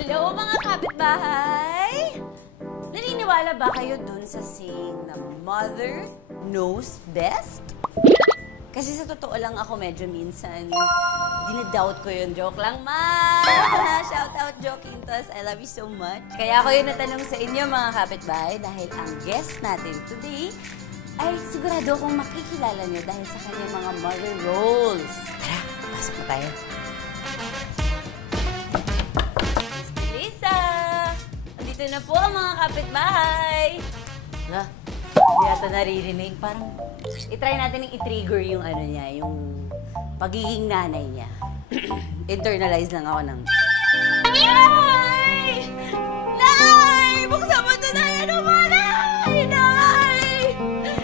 Hello mga kapitbahay! Naniniwala ba kayo dun sa saying na mother knows best? Kasi sa totoo lang ako medyo minsan, dinadoubt ko yun. Joke lang, ma! Shout out, Jokintos. I love you so much. Kaya ako yun natanong sa inyo mga kapitbahay dahil ang guest natin today ay sigurado akong makikilala niyo dahil sa kanyang mga mother roles. Tara, pasok na tayo. Ito na po ang mga kapitbahay. Na, hindi yata naririnig. Parang, itry natin yung i-trigger yung ano niya, yung pagiging nanay niya. Internalize lang ako ng... Nay! Nay! Buksan mo ito, Nay! Ano ba, Nay? Nay!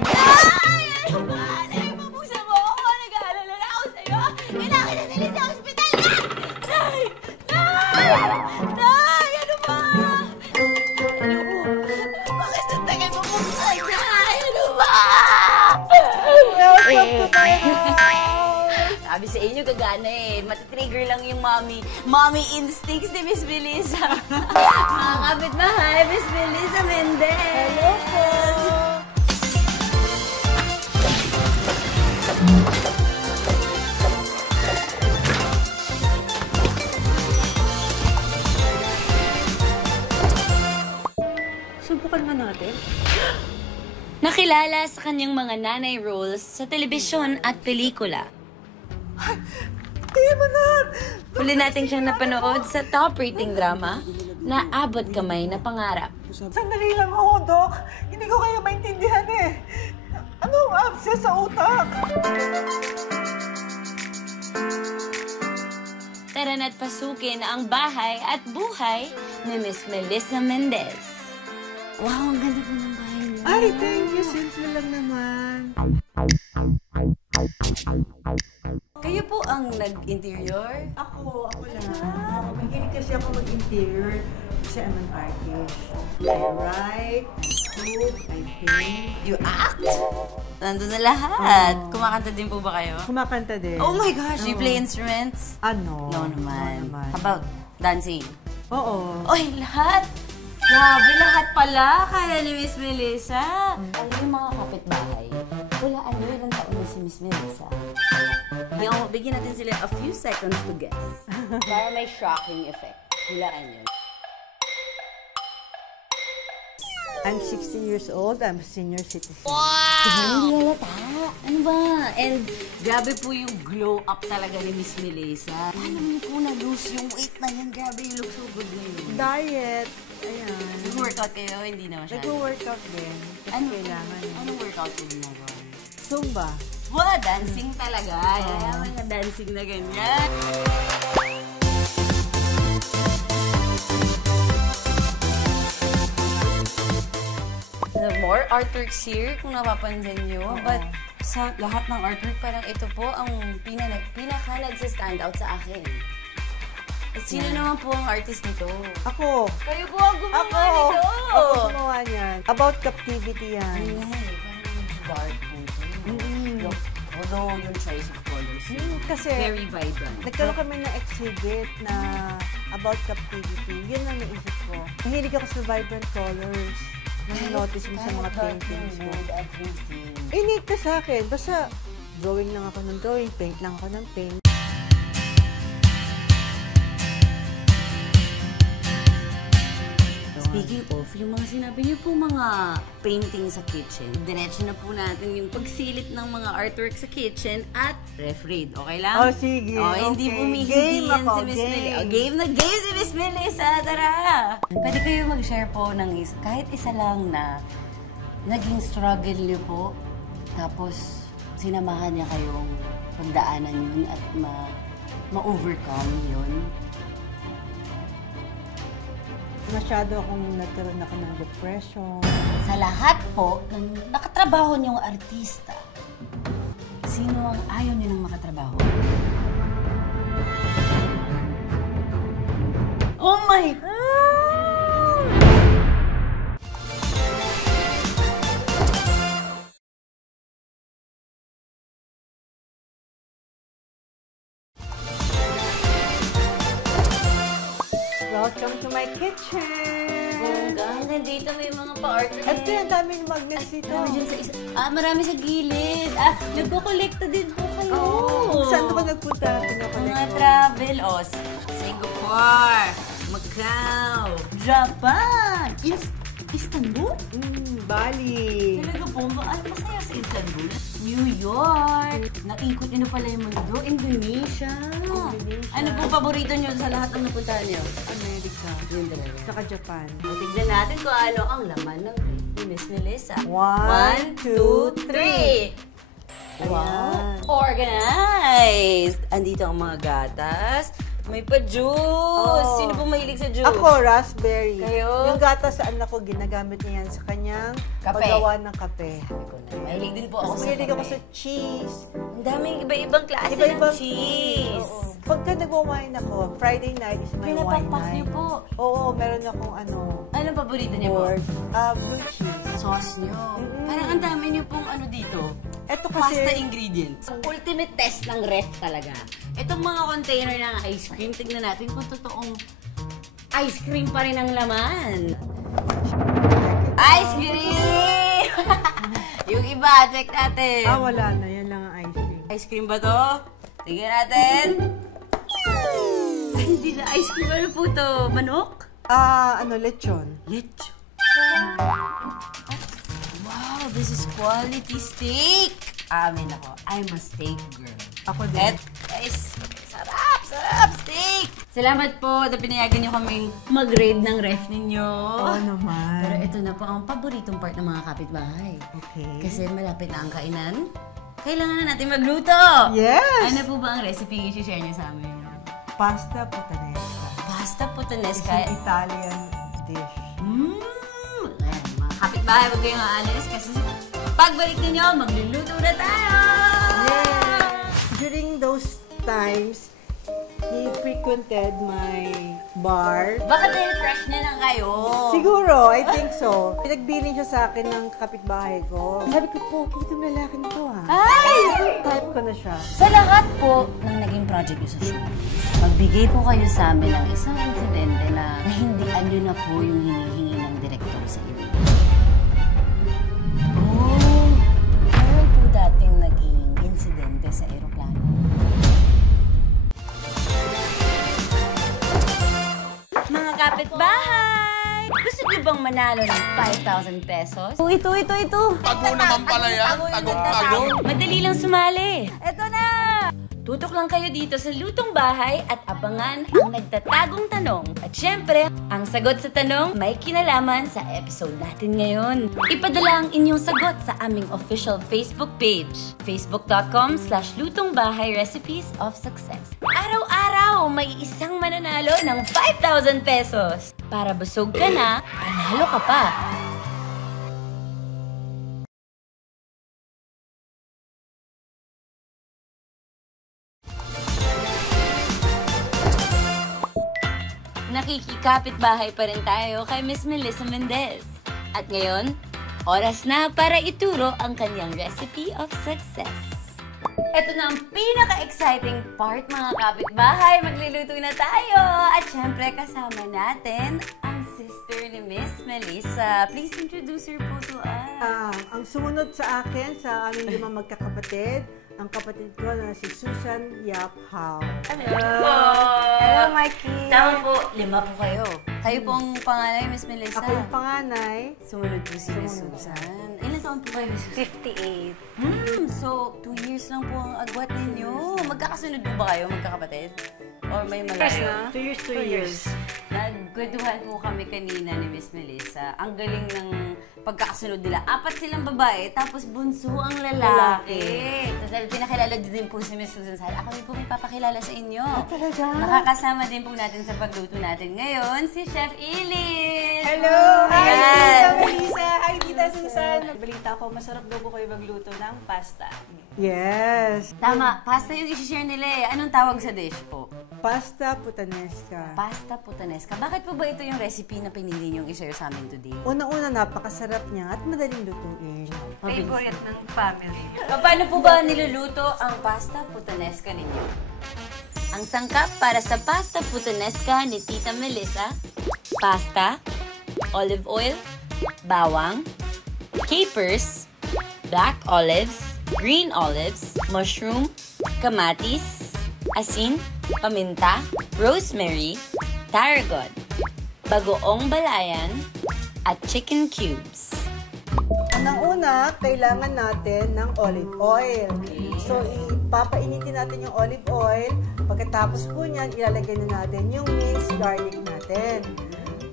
Nay! Ano ba? Nay, buksan mo ako. Nag-aalala na ako sa'yo. Kailangan na nila sa ospital na! Nay! Nay! Nay! Ano ba? Bakit ang tagal mo buksan? Nay! Ano ba? Welcome to my house! Sabi sa inyo, gagana eh. Matitrigger lang yung mommy instincts ni Miss Melissa. Mga kapitbahay, Miss Melissa Mendez! Hello po! Subukan nga natin. Nakilala sa kanyang mga nanay roles sa telebisyon at pelikula. Kaya mo na! Huli natin siyang napanood sa top rating drama na Abot Kamay na Pangarap. Sandali lang ako, Doc. Hindi ko kayo maintindihan eh. Anong abscess sa utak? Tara na't pasukin ang bahay at buhay ni Miss Melissa Mendez. Wow, ang ganda po ng bahay niyo. Ay, thank you. Simple lang naman. Kayo po ang nag-interior? Ako lang. Mahilig kasi ako mag-interior kasi I'm an artist. I write, cook, I paint. You act? Nandun na lahat. Kumakanta din po ba kayo? Kumakanta din. Oh my gosh, you play instruments? Ano? No naman. No naman. How about dancing? Oo. Oy, lahat! Grabe, lahat pala kaya ni Miss Melissa. Alam yung mga kapitbahay, hulaan nyo ilang taon na si Miss Melissa. Bigyan natin sila a few seconds to guess. Para may shocking effect. Hulaan nyo. I'm 16 years old. I'm a senior citizen. Wow! Hindi halata. Ano ba? And grabe po yung glow up talaga ni Miss Melissa. Paano niyo po na-lose yung weight na yan? Grabe, you look so good ngayon. Diet. Ayan. Nag-workout kayo? Hindi na masyado. Nag-workout din. Kasi kailangan. Anong workout po ginagawa? Zumba. Wow, dancing talaga. Yan, mga dancing na ganyan. More artworks here, kung napapansin nyo. But sa lahat ng artwork, parang ito po ang pinaka nagsa-stand out sa akin. At sino naman po ang artist nito? Ako. Kayo po ang gumawa nito! Ako gumawa niyan. About captivity yan. Ay, parang dark po ito. Although yung choice of colors, Kasi very vibrant. nagkaroon kami ng exhibit na about captivity. Yun ang naisip ko. Mahilig ako sa vibrant colors. Nang-notice mo sa mga paintings mo. Innate ka sa akin. Basta drawing lang ako ng drawing, paint lang ako ng paint. Speaking of, yung mga sinabi niyo po mga painting sa kitchen, diretso na po natin yung pagsilip ng mga artwork sa kitchen at ref-read. Okay lang? Oh, sige. Oh, hindi Okay. bumihindi Game yan ako, si Miss game. Melissa. Oh, game na game si Miss Melissa. Tara! Pwede kayo mag-share po ng kahit isa lang na naging struggle niyo po, tapos sinamahan niya kayong pagdaanan yun at ma-overcome yun. Masyado akong nagkaroon ako ng depression. Sa lahat po ng nakatrabaho niyong artista, sino ang ayaw niyo nang makatrabaho? Oh my God! Welcome to my kitchen. Hanggang dito may mga pa-art. At ang dami ng magnets dito. Marami sa gilid. Nagko-collecta din po kayo. Saan ako nagpunta? Mga travel. Singapore, Macau, Japan, Istanbul? Bali. Talaga po, masaya sa Istanbul. New York. Naikot nyo na pala yung mundo. Indonesia. Ano po paborito nyo sa lahat ng napuntahan nyo? America. Yun talaga. Saka Japan. Tignan natin kung ano ang laman ng ni Miss Melissa. 1, 2, 3. Wow! Organized! Andito ang mga gatas. May pa-juice! Sino po mahilig sa juice? Ako, raspberry. Kayo? Yung gatas sa anak ko, ginagamit niya yan sa kanyang paggawa ng kape. Mahilig din po ako sa Mahilig ako kape. sa cheese. Ang daming iba-ibang klase ng cheese. Oo. Pagka nagwa-wine ako, Friday night is my wine Pinapapak night. niyo po. Oo, meron akong Anong paborito niyo po? blue cheese. Sauce niyo. Parang ang dami niyo pong ano dito. Ito kasi, Pasta ingredients. Ultimate test ng ref talaga. Itong mga container ng ice cream, tignan natin kung totoong ice cream pa rin ang laman. Ice cream! Yung iba, check natin. wala na. Yan lang ang ice cream. Ice cream ba to? Tignan natin. Hindi na ice cream. Ano po to? Manok? Lechon. Lechon. Wow, this is quality steak. Amin ako. I'm a steak girl. Ako din. Guys, sarap! Sarap! Steak! Salamat po na pinayagan niyo kaming mag-raid ng ref ninyo. Oo naman. Pero ito na po ang paboritong part ng mga kapitbahay. Okay. Kasi malapit na ang kainan. Kailangan na natin magluto! Yes! Ano po ba ang recipe yung i-share niyo sa amin? Pasta puttanesca. Pasta puttanesca. It's an Italian dish. Ayan, mga kapitbahay, huwag kayong aalis kasi pagbalik ninyo, magluluto na tayo! During those times, he frequented my bar. Baka na-refresh niya na kayo. Siguro, I think so. Pinagbilin siya sa akin ng kapitbahay ko. Sabi ko, Pogi, itong lalaki na to Ay! Type ko na siya. Sa lahat po ng naging project niyo sa show, magbigay po kayo sa amin ng isang insidente na nahindian niyo na po yung hinihingi ng direktor sa inyo. Meron po dating naging insidente sa aeroplano. Mga kapitbahay! Gusto niyo bang manalo ng 5,000 pesos? Ito. Tago naman pala yan. Tagong-tago. Madali lang sumali. Eto na! Tutok lang kayo dito sa Lutong Bahay at abangan ang nagtatagong tanong. At syempre, ang sagot sa tanong may kinalaman sa episode natin ngayon. Ipadala ang inyong sagot sa aming official Facebook page, facebook.com/Lutongbahay Recipes of Success. Araw-araw may isang mananalo ng 5,000 pesos. Para busog ka na, panalo ka pa. Nakikikapit bahay pa rin tayo kay Miss Melissa Mendez. At ngayon, oras na para ituro ang kanyang recipe of success. Ito na ang pinaka-exciting part, mga kapitbahay. Magluluto na tayo! At syempre, kasama natin ang sister ni Miss Melissa. Please introduce her po to us. Ang sumunod sa akin, sa aming limang magkakapatid, ang kapatid ko na si Susan Yap Hao. Hello, Mikey! Tama po, 5 po kayo. Kayo pong panganay, Miss Melissa. Ako yung panganay. Sumunod po si Miss Susan. Ilan taon po kayo, Miss Susan? 58. So, 2 years lang po ang agwat ninyo. Magkakasunod po ba kayo, magkakapatid? Or may malayo? 2 years. Nagkwentuhan po kami kanina ni Miss Melissa. Ang galing ng pagkakasunod nila. 4 silang babae, tapos bunso ang lalaki. Tapos pinakilala din po si Miss Susan. Ako rin po may papakilala sa inyo. Talaga? Nakakasama din po natin sa pagluto natin ngayon, si Chef Elin! Hello! Hi, Ayan. Tita Melissa! Hi, Tita Susan! Nagbalita ko, masarap daw po kayo magluto ng pasta. Yes. Tama, pasta yung i-share nila eh. Anong tawag sa dish po? Pasta puttanesca. Pasta puttanesca. Bakit po ba ito yung recipe na pinili niyong i-share sa amin today? Una-una, napakasarap niya at madaling lutuin. Favorite ng family. Paano po ba niluluto ang pasta puttanesca ninyo? Ang sangkap para sa pasta puttanesca ni Tita Melissa, pasta, olive oil, bawang, capers, black olives, green olives, mushroom, kamatis, asin, paminta, rosemary, tarragon, bagoong balayan, at chicken cubes. Unang-una, kailangan natin ng olive oil. So, ipapainitin natin yung olive oil. Pagkatapos po niyan, ilalagay na natin yung minced garlic natin.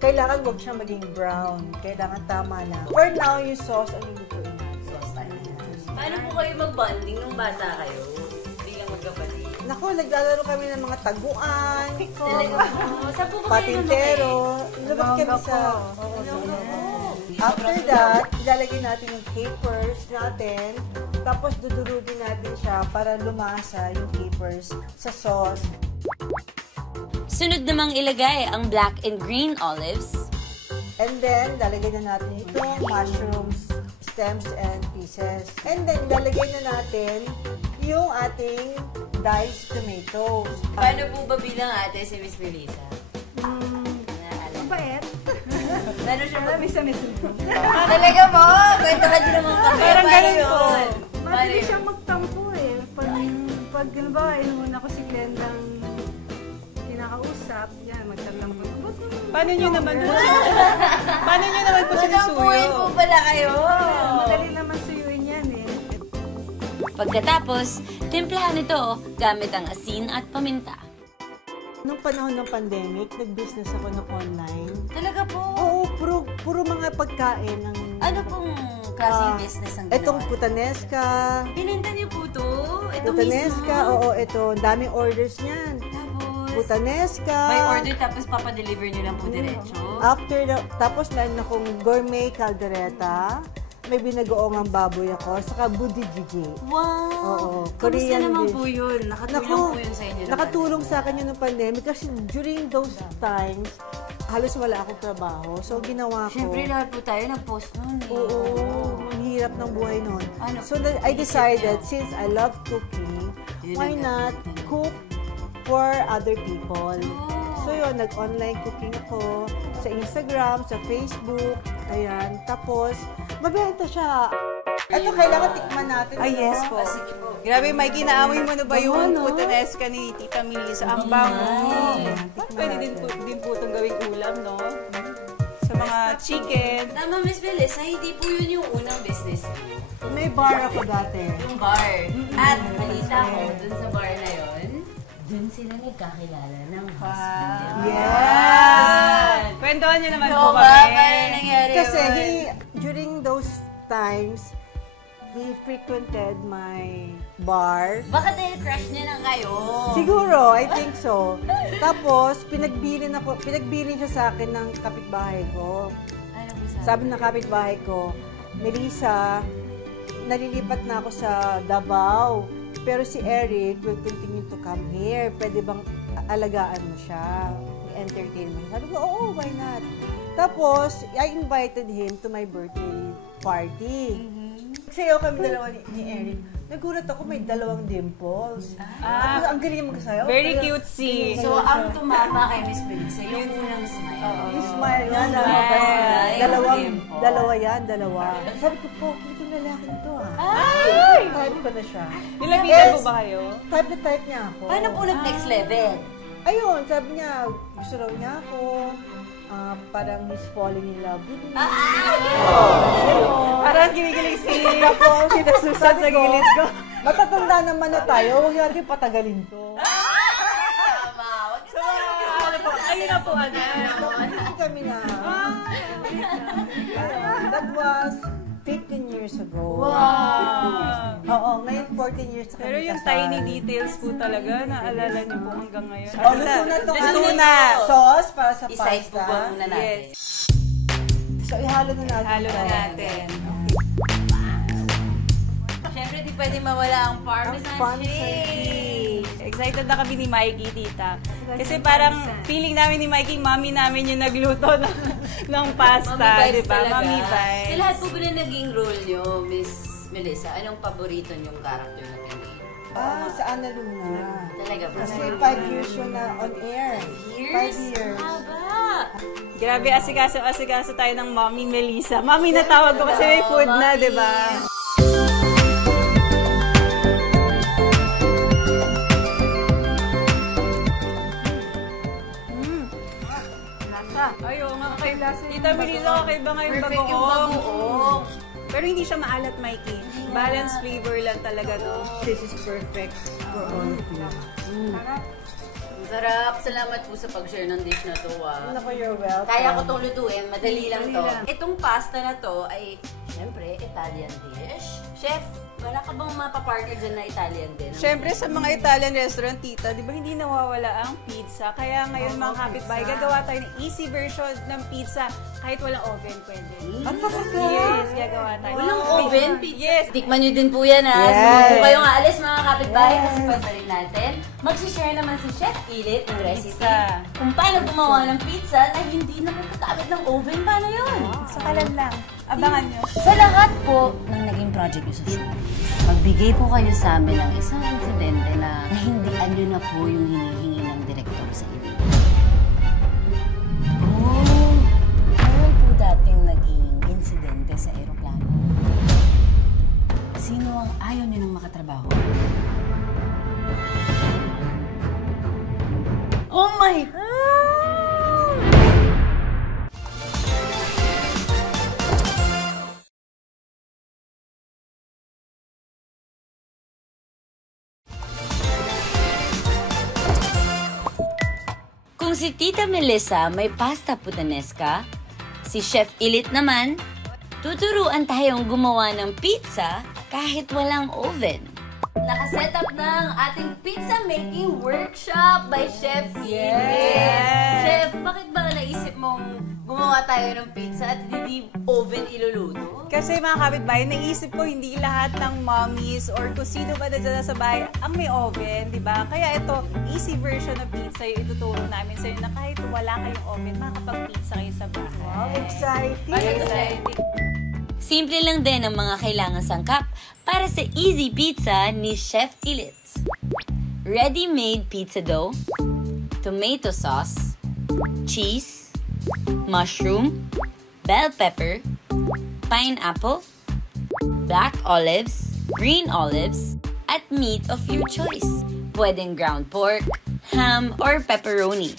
Kailangan huwag siyang maging brown. Kailangan tama na. For now, yung sauce ang lulutuin natin. Sauce tayo. Paano po kayo mag-bonding nung bata kayo? Bilang magkapatid. Naku, naglalaro kami ng mga taguan, Saan po ba kayo patintero. Lumabas kami sa... After that, ilalagay natin yung capers natin. Tapos dudurugin natin siya para lumasa yung capers sa sauce. Sunod namang ilagay ang black and green olives. And then, lalagay na natin itong mushrooms, stems, and pieces. And then, ilalagay na natin yung ating diced tomatoes. Paano po ba bilang ate si Miss Melissa? Mabait. Meron siya ba? Miss. Talaga mo? Kwentuhan din naman kami. Parang Paano ganun po. yun? Madali siyang magtampo eh. Pag ano ba, inuuna ko si Glendang kinakausap, yan, magtatampo. Paano nyo naman po Magkampuhin po pala kayo. Madali naman suyuin yan eh. Pagkatapos, timplahan ito gamit ang asin at paminta. Nung panahon ng pandemic, nag-business ako ng online. Talaga po? Oo, puro mga pagkain. Ano pong klaseng business ang ginawa? Itong putanesca. Binenta niyo po to? Ito Putanesca, mismo? oo, ito. Daming orders niyan. Tapos, Putanesca. by order tapos papadeliver niyo lang po diretso? Tapos meron akong gourmet caldereta. May binagoong ang baboy ako. Saka budijiji. Wow! Oo, Kamusta Korean naman dish. po yun? Nakatulong po yun sa inyo? Nakatulong sa akin yun ng pandemic kasi during those times, halos wala akong trabaho. So, ginawa ko. Siyempre, lahat po tayo nag-post nun eh. Oo, ang hirap ng buhay nun. Ano? So, I decided, since I love cooking, Yun why ang not cook for other people? Oh. So, yun, nag-online cooking ako sa Instagram, sa Facebook, ayan. Tapos, mabenta siya. Ito, kailangan tikman natin. Ah, yes po. Sige po. Grabe, Mikey, naamoy mo na ba yung putanesca ni Tita Melissa? Ang bango. Pwede din po itong gawing ulam, no? Sa mga chicken. Tama, Miss Melissa, hindi po yun yung unang business niyo. May bar ako dati. Yung bar. At balita ko, dun sa bar na yun, dun sila nagkakilala ng husband niya. Yes! Kwentuhan niyo naman po Oo ba? kami. Paano nangyari Kasi yun? during those times, he frequented my bar. Baka dahil crush niya na kayo. Siguro, I think so. Tapos, pinagbilin siya sa akin ng kapitbahay ko. Ano po sabi? Sabi ng kapitbahay ko, Melissa, nalilipat na ako sa Davao. Pero si Eric will continue to come here. Pwede bang alagaan mo siya? I-entertain mo. Sabi ko, oo, why not? Tapos, I invited him to my birthday party. Sayaw kami dalawa ni Eric. Nagulat ako, may dalawang dimples. Tapos, ang galing magsayaw. Very Kaya- cutesy. So, ang tumama kay Miss Melissa, yung unang smile. Yung smile yan. Dalawa. Sabi ko, Poki, itong lalaki nito Ay! Type ko na siya. Nilapitan po ba kayo? Type na type niya ako. Paano po nag-next level? Ayun, sabi niya, gusto raw niya ako. Parang he's falling in love with me. Parang kinikilig si Tapos, Tita Susan sa gilid ko. matatanda naman na tayo, huwag natin patagalin to. Tama. Wag ka Ayun na po agad. Hindi kami na. That was 15 years ago. Wow. Oo, ngayon 14 years na kami Pero yung kasal. tiny details po talaga, naalala niyo po hanggang ngayon. Oh, luto na itong Luto na. sauce para sa I-size po pasta. ba muna natin? Yes. So, ihalo na natin. Halo na natin. Siyempre, di pwede mawala ang parmesan Parmesan cheese. Excited na kami ni Mikey, tita. Kasi parang feeling namin ni Mikey, mami namin yung nagluto ng pasta, Mami di vibes ba? talaga. Mami Sa vibes. lahat po ba na naging role nyo, Miss Melissa, anong paborito niyong character na pinili? Sa Ana Luna. Talaga ba? Kasi 5 years yun na on air. 5 years. Haba! Grabe, asikaso tayo ng Mommy Melissa. Mommy na tawag ko kasi may food na, di ba? Ayaw nga kay Tita Melissa, kakaiba nga yung Perfect yung bagoong. bagoong. Pero hindi siya maalat, Mikey. Balance flavor lang talaga, no? This is perfect for all of you. Ang sarap. Salamat po sa pag-share ng dish na to, Naku, you're welcome. Kaya ko itong lutuin. Madali lang to. Itong pasta na to ay, syempre, Italian dish. Chef, wala ka bang mapapartner dyan na Italian din? Siyempre, sa mga Italian restaurant, tita, di ba hindi nawawala ang pizza? Kaya ngayon, mga kapitbahay, gagawa tayo ng easy version ng pizza. Kahit walang oven, pwede. Ang talaga? Yes, gagawa tayo. Walang oven pizza? Yes. Tikman nyo din po yan, ha? Yes. So, huwag po kayong aalis, mga kapitbahay, kasi pagbaling natin. Mag-share naman si Chef Ilit ng recipe Pizza. kung paano gumawa ng pizza na hindi na magkakamit ng oven. Paano yun? Sa kalan lang. Abangan nyo. Sa lahat po ng naging project nyo sa show, magbigay po kayo sa amin ng isang insidente na nahindian nyo na po yung hinihingi ng direktor sa inyo. Oh, meron po dating naging insidente sa aeroplano. Sino ang ayaw nyo nang makatrabaho? Oh my God! Kung si Tita Melissa may pasta puttanesca, si Chef Ilit naman, tuturuan tayong gumawa ng pizza kahit walang oven. Nakaset up na ang ating pizza making workshop by Chef Ilit. Chef, bakit ba naisip mong gumawa tayo ng pizza at hindi oven iluluto? Kasi mga kapitbahay, naisip ko hindi lahat ng mommies or kung sino ba na dyan sa bahay ang may oven, di ba? Kaya ito, easy version ng pizza yung ituturo namin sa inyo na kahit wala kayong oven, makakapag-pizza kayo sa bahay. Wow, exciting. Exciting. Simple lang din ang mga kailangang sangkap para sa easy pizza ni Chef Ilit. Ready-made pizza dough, tomato sauce, cheese, mushroom, bell pepper, pineapple, black olives, green olives, at meat of your choice. Pwedeng ground pork, ham, or pepperoni.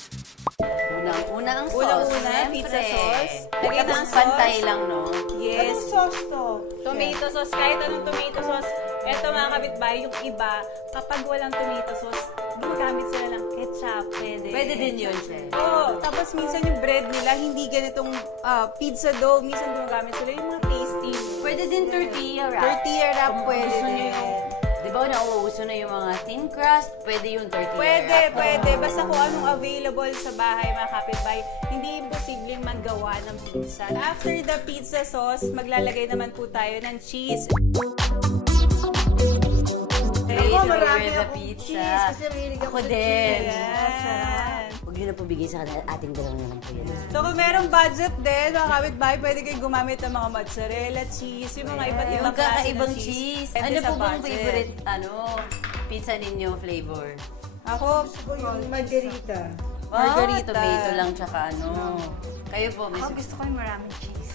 Unang-una ang sauce. Unang-una, pizza sauce. Lagyan na ang sauce. Pantay lang, no? Yes. Anong sauce to? Tomato sauce, kahit anong tomato sauce. Eto mga kapitbahay, yung iba, kapag walang tomato sauce, ginagamit sila ng ketchup. Pwede din yun, Chef. Oo, tapos minsan yung bread nila, hindi ganitong pizza dough. Minsan gumagamit sila yung mga tasty. Pwede din tortilla wrap. Tortilla wrap, Kung pwede gusto nyo din. yung, di ba nauuso na yung mga thin crust, pwede yung tortilla wrap. Pwede. Basta kung anong available sa bahay, mga kapitbahay, hindi imposibleng magawa ng pizza. After the pizza sauce, maglalagay naman po tayo ng cheese. Ako, Favorite marami na akong pizza. cheese kasi mahilig ako Ako sa din. cheese. Yan. Huwag yun na po bigay sa ating dalawang na lang po yan. So kung merong budget din, mga kapitbahay, pwede kayo gumamit ng mga mozzarella cheese, yung mga iba't Yung ibang klase ng kakaibang cheese. cheese. Depende Ano sa po bang budget. favorite, pizza ninyo flavor? Ako, Gusto ko yung margarita. Margarita, Wow, tomato lang, tsaka ano. Kayo po, Miss. gusto ko yung maraming cheese.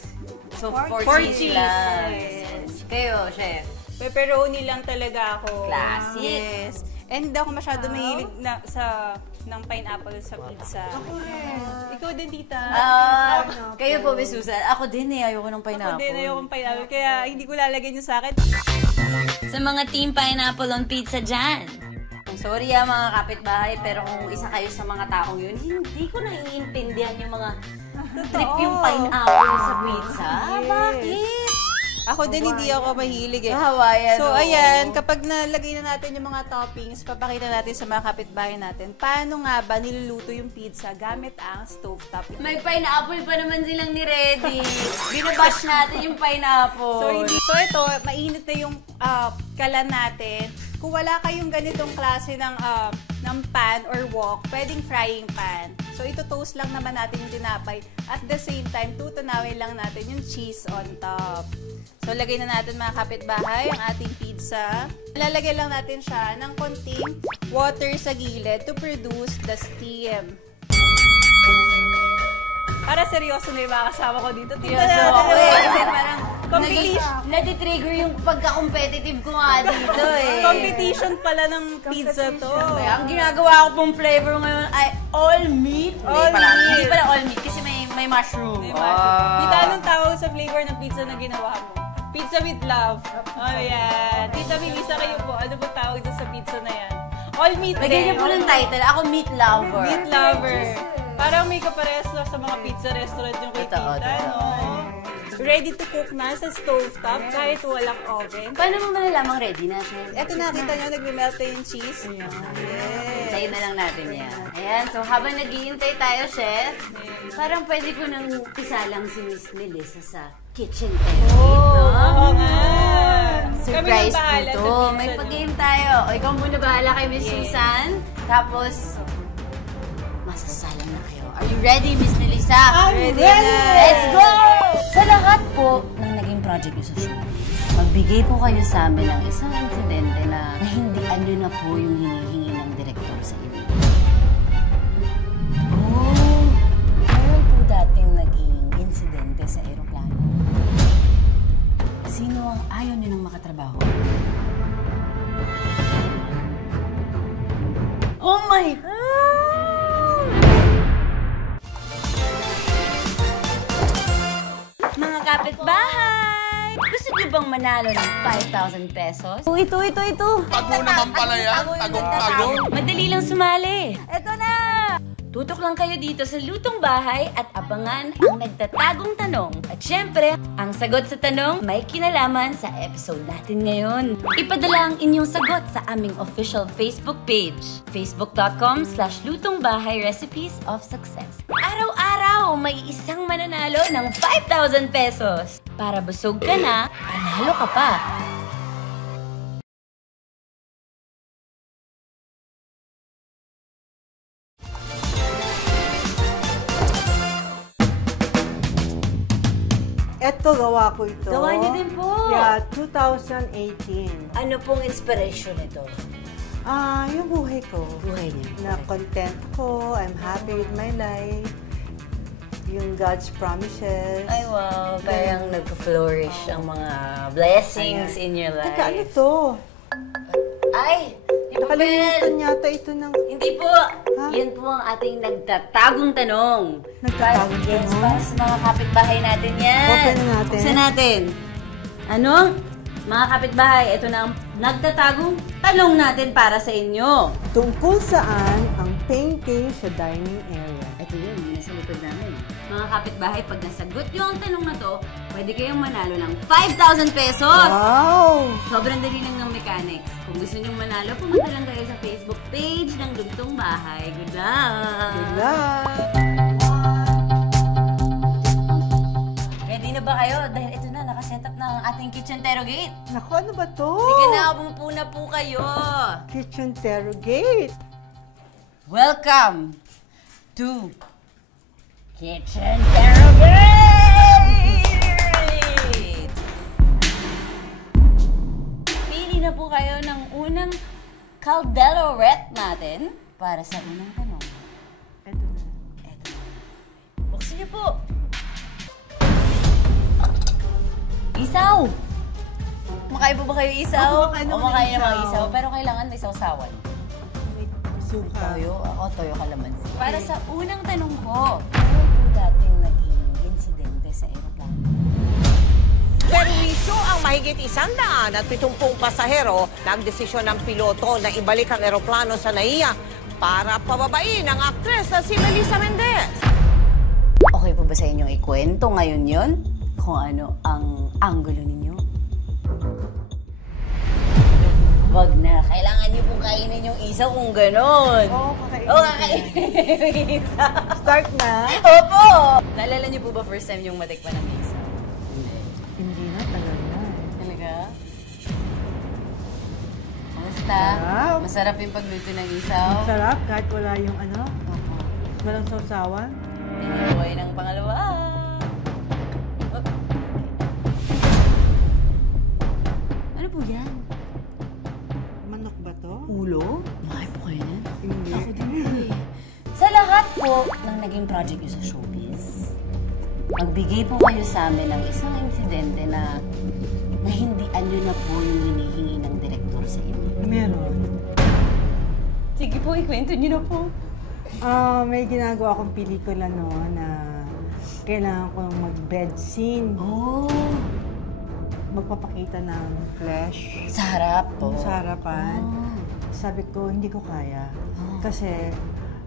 So, For for cheese. cheese lang. Yes. Kayo, Chef. Pepperoni lang talaga ako. Classic. Yes. And hindi ako masyado mahilig na ng pineapple sa pizza. Ako rin. Ikaw din, tita. Kayo po, Miss Susan. Ako din ayoko ng Ako pineapple. din, ayokong pineapple. Kaya hindi ko lalagyan yun sa akin. Sa mga team pineapple on pizza dyan. Sorry mga kapitbahay, pero kung isa kayo sa mga taong yun, hindi ko naiintindihan yung mga trip yung pineapple sa pizza. Yes. Bakit? Ako din, hindi ako mahilig eh. Hawaiian, So, oo. ayan, kapag nalagay na natin yung mga toppings, papakita natin sa mga kapitbahay natin, paano nga ba niluluto yung pizza gamit ang stovetop. May pineapple pa naman silang ni-ready. Binabash natin yung pineapple. So, ito, mainit na yung kalan natin. Kung wala kayong ganitong klase ng pan or wok, pwedeng frying pan. So, ito toast lang naman natin yung tinapay. At the same time, tutunawin lang natin yung cheese on top. So, lagay na natin mga kapitbahay ang ating pizza. Lalagay lang natin siya ng konting water sa gilid to produce the steam. Para seryoso na yung mga kasama ko dito. Tingnan Seryoso natin. ako eh. Kasi parang Competition. nadi-trigger yung pagka-competitive ko nga dito eh. Competition pala ng pizza to. Kaya ang ginagawa ko pong flavor ngayon ay all meat. All Hindi pala, meat. Hindi pala all meat kasi may mushroom. Tita, anong tawag sa flavor ng pizza na ginawa mo? Pizza with love. Oh, yan. Tita Melissa, kayo po. Ano po tawag dito sa pizza na yan? All meat May din. ganyan po ng title. Ako meat lover. Meat lover. Parang may kaparehas na sa mga pizza restaurant yung kay Totoo, Tita, no? Ready to cook na sa stovetop kahit walang oven. Paano mo malalamang ready na siya? Eto nakita nyo, nagme-melt na yung cheese. Yes. Hintayin na lang natin yan. Ayan, so habang naghihintay tayo, chef, parang pwede ko nang pisalang si Miss Melissa sa kitchen table. Oo nga. Surprise po bahala to. sa pizza May niyo. pag-game tayo. O, ikaw muna bahala kay Miss Susan. Tapos, masasalang na kayo. Are you ready, Miss Melissa? Ready! Let's go! Sa lahat po ng naging project niyo sa show, magbigay po kayo sa amin ng isang insidente na hindi ano na po yung hinihingi ng direktor sa inyo. Oh, meron po dating naging insidente sa aeroplano. Sino ang ayaw niyo nang makatrabaho? Oh my God! Mga kapitbahay! Gusto niyo bang manalo ng 5,000 pesos? Oh, ito. Tago naman pala yan. Tagong-tago. Madali lang sumali. Ito na! Tutok lang kayo dito sa Lutong Bahay at abangan ang nagtatagong tanong. At syempre, ang sagot sa tanong may kinalaman sa episode natin ngayon. Ipadala ang inyong sagot sa aming official Facebook page, facebook.com/Lutong Bahay Recipes of Success. Araw-araw may isang mananalo ng 5,000 pesos. Para busog ka na, panalo ka pa. Eto, gawa ko ito. Gawa niyo din po. Yeah, 2018. Ano pong inspiration nito? Yung buhay ko. Buhay niyo. Na content ko, I'm happy with my life. Yung God's promises. Ay, wow. Parang nag-flourish ang mga blessings in your life. Teka, ano to? Ay! Yung Nakalimutan papel! yata ito ng... Hindi po! Yan po ang ating nagtatagong tanong. Nagtatagong Yes, tanong? para sa mga kapitbahay natin yan. Open natin. Buksan natin. Ano? Mga kapitbahay, ito na ang nagtatagong tanong natin para sa inyo. Tungkol saan ang painting sa dining area? Ito yun, yung nasa likod namin. Mga kapitbahay, pag nasagot nyo ang tanong na to, pwede kayong manalo ng 5,000 pesos! Wow! Sobrang dali lang ng mechanics. Kung gusto nyo manalo, pumunta lang kayo sa Facebook page ng Lutong Bahay. Good luck! Good luck! Ready na ba kayo? Dahil ito na, nakaset up na ang ating kitchen terrogate. Naku, ano ba to? Sige na, umupo na po kayo. Kitchen Terrogate. Welcome to Kitchen Terrogate! Pili na po kayo ng unang Caldero Ret natin para sa unang tanong. Ito na. Eto. Buksan niyo po. Isaw! Makain po ba kayo isaw? Ako, makain naman ng makain naman isaw. isaw. Pero kailangan may sausawan. May suka. Toyo? Ako, toyo kalamansi. Para sa unang tanong ko, ano po dating naging insidente sa aeroplano? Perwisyo ang mahigit 170 pasahero nagdesisyon ng piloto na ibalik ang eroplano sa NAIA para pababain ang aktres na si Melissa Mendez. Okay po ba sa inyong ikwento ngayon yon? Kung ano ang anggulo ninyo? Wag na. Kailangan niyo pong kainin yung isaw kung ganon. Oo, kakainin. Oo, kakainin yung isaw. Start na? Opo! Naalala niyo po ba first time yung matikman ng isaw? Hindi na, tagal na. Talaga? Kamusta? Sarap. Masarap yung pagluto ng isaw? Sarap kahit wala yung ano, walang sausawan. Inibuhay ng pangalawa. Oh. Ano po yan? Manok ba to? Ulo? Mahal po kayo na? Hindi. Ako din po eh. Sa lahat po ng naging project niyo sa showbiz, magbigay po kayo sa amin ng isang insidente na hindian nyo na po yung hinihingi ng direktor sa inyo. Meron. Sige po, ikwento nyo na po. May ginagawa akong pelikula na kailangan ko mag-bed scene. Oh, Magpapakita ng flesh. sa harap po. Sa harapan. Oh. Sabi ko, hindi ko kaya. Kasi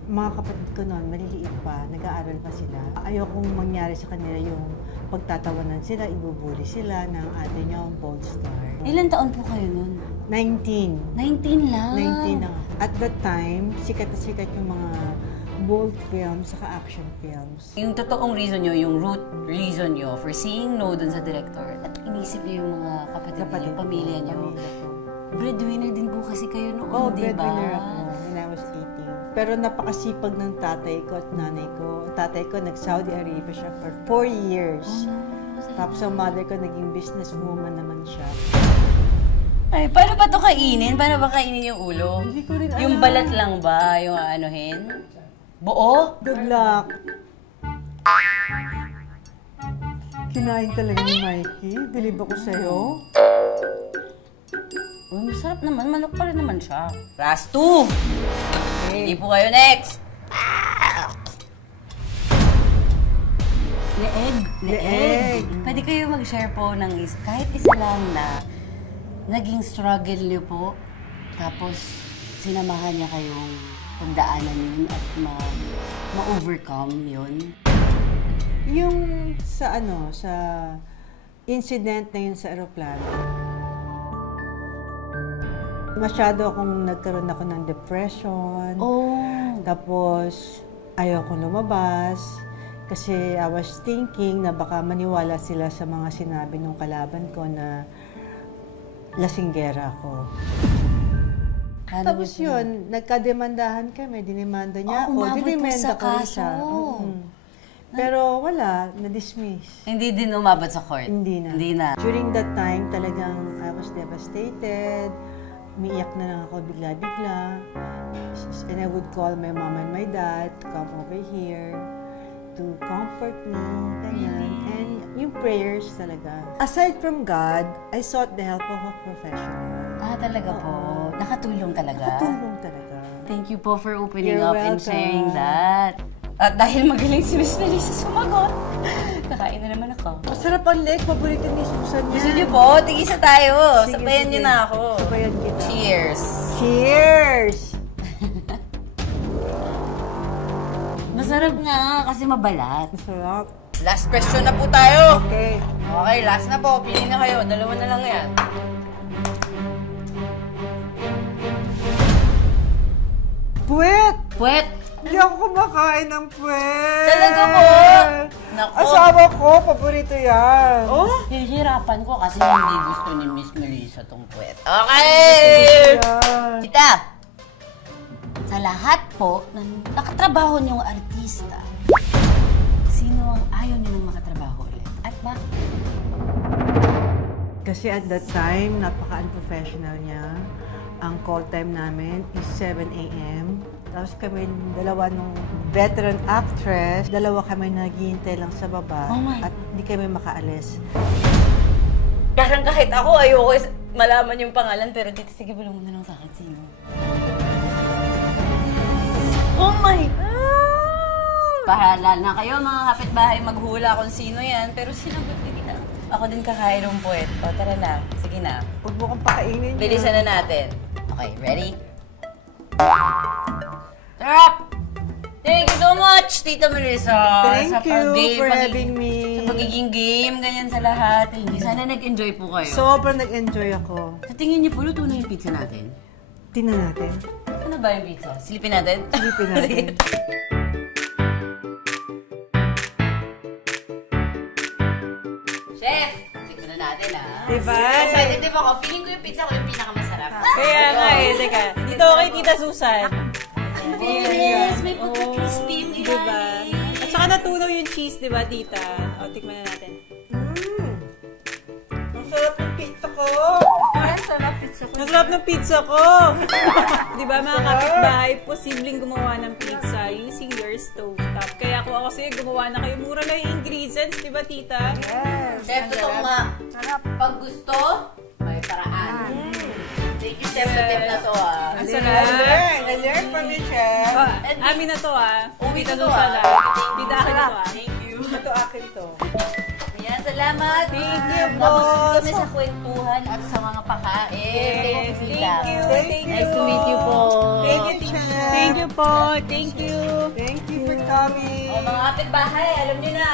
mga kapatid ko noon, maliliit pa, nag-aaral pa sila. Ayokong mangyari sa kanila yung pagtatawanan sila, ibubuli sila ng ate niya, ang Bold Star. Ilan taon po kayo nun? 19. 19 lang. 19 lang. At that time, sikat na sikat yung mga bold films, saka action films. Yung totoong reason nyo, yung root reason nyo for saying no dun sa director at inisip nyo yung mga kapatid nyo, yung pamilya nyo. Breadwinner din po kasi kayo noon, di ba? Breadwinner ako when I was 18. Pero napakasipag ng tatay ko at nanay ko. Tatay ko nag-Saudi Arabia siya for 4 years. Tapos ang mother ko naging businesswoman naman siya. Ay, paano ba ito kainin? Paano ba kainin yung ulo? Hindi ko rin alam. Yung balat lang ba? Yung aanohin? Buo? Good luck. Kinain talaga ni Mikey. Bilib ako sa'yo. Uy, masarap naman. Manok pa rin naman siya. Last 2! Hindi po kayo next! Leeg. Leeg. Pwede kayo mag-share po ng kahit isa lang na naging struggle niyo po, tapos sinamahan niya kayong pagdaanan yun at ma-overcome yun. Yung sa sa incident na yun sa aeroplano. Masyado nagkaroon ako ng depression. Oh. Tapos ayoko lumabas kasi I was thinking na baka maniwala sila sa mga sinabi ng kalaban ko na lasinggera ako. Tapos yun, nagkademandahan kami, dinimanda niya ako. Umabot po Dinimanda sa ko rin kaso. siya. Pero wala, na-dismiss. Hindi din umabot sa court? Hindi na. Hindi na. During that time, talagang I was devastated. Umiiyak na lang ako bigla-bigla. And I would call my mom and my dad to come over here to comfort me, ganyan. And yung prayers talaga. Aside from God, I sought the help of a professional. Talaga po. Nakatulong talaga. Nakatulong talaga. Thank you po for opening You're up and welcome. sharing that. At dahil magaling si Miss Melissa sumagot, kakain na naman ako. Masarap ang leg, paborito ni Susan yan. Gusto niyo po? Tigisa tayo. Sige, Sabayan sige. niyo na ako. Sabayan kita. Cheers! Cheers! Masarap nga kasi mabalat. Masarap. Last question na po tayo. Okay. Okay, last na po. Pili na kayo. Dalawa na lang yan. Puwet! Puwet! Hindi ako kumakain ng puwet. Talaga po? Naku. Asawa ko, paborito yan. Hihirapan ko kasi hindi gusto ni Miss Melissa tong puwet. Okay! Yan. Tita, sa lahat po ng nakatrabaho niyong artista, sino ang ayaw niyong makatrabaho ulit? At bakit? Kasi at that time, napaka-unprofessional niya. Ang call time namin is 7 a.m. Tapos kami, dalawa nung veteran actress, dalawa kami naghihintay lang sa baba. Oh my. At di kami makaalis. Parang kahit ako, ayoko malaman yung pangalan, pero tita, sige, bulong mo na lang sa akin, sino? Oh my God! Bahala na kayo, mga kapitbahay, maghula kung sino yan, pero sinagot din kita. Ako din kakain ng puwet. O, tara na. Sige na. Huwag mo kong pakainin niya. Bilisan na natin. Okay, ready? Sarap! Thank you so much, Tita Melissa. Thank you for having me. Sa pagiging game, ganyan sa lahat. Hindi, sana nag-enjoy po kayo. Sobrang nag-enjoy ako. Sa tingin niyo po, luto na yung pizza natin? Tingnan natin. Ano ba yung pizza? Silipin natin? Silipin natin. Chef! Tignan na natin, ah. Diba? Excited din ako. Feeling ko yung pizza ko yung pinakamasarap. Kaya nga teka. Dito kay Tita Susan. Yes, may pagka-crispy. May Diba? At saka natunaw yung cheese, diba, Tita? O, tikman na natin. Ang sarap ng pizza ko! sarap pizza ko. Masarap ng pizza ko! Diba, mga kapitbahay, posibleng gumawa ng pizza using your stovetop. Kaya kung ako sa'yo, gumawa na kayo. Mura na yung ingredients. ingredients, di ba, tita? Yes. Chef, totoo nga. Pag gusto, may paraan. Thank you, Chef, sa tip na to, ah. Ang sarap. I learned from you, Chef. Amin na to, ah. Uwi Tita ko to, Susana. ah. Tita akin na to, ah. Ito akin to. Ayan, salamat. Thank you, Nabusog boss. kami sa kwentuhan at sa mga pakain. Yes, Tita. thank you. Thank you. Nice to meet you po. Thank you, Chef. Thank you po. Thank you. Thank you for coming. O mga kapitbahay, alam niyo na,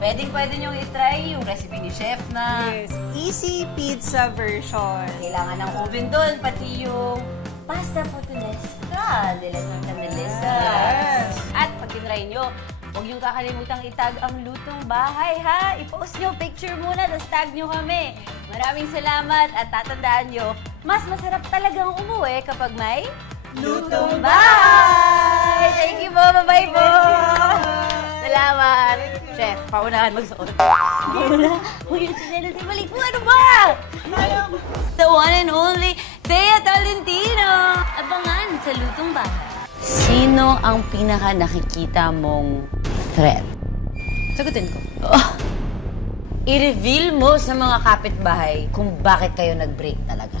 pwede nyo i-try yung recipe ni Chef na Yes. Easy pizza version. kailangan ng oven doon, pati yung pasta portunesca nila Tita Melissa. Yes. At pag tinry nyo, huwag yung kakalimutang itag ang lutong bahay, ha? I-post nyo, picture muna, tapos tag nyo kami. Maraming salamat at tatandaan nyo, mas masarap talagang umuwi kapag may lutong bahay! Thank you po! Bye-bye po! Salamat! Chef, paunahan magsuot. Pauna! Huwag yung sinelas ay balik po! Ano ba? The one and only Thea Tolentino! Abangan sa lutong bahay. Sino ang pinaka nakikita mong threat? Sagutin ko. Oh, i-reveal mo sa mga kapitbahay kung bakit kayo nag-break talaga.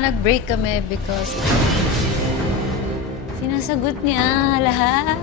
Nag-break kami because Sinasagot niya lahat.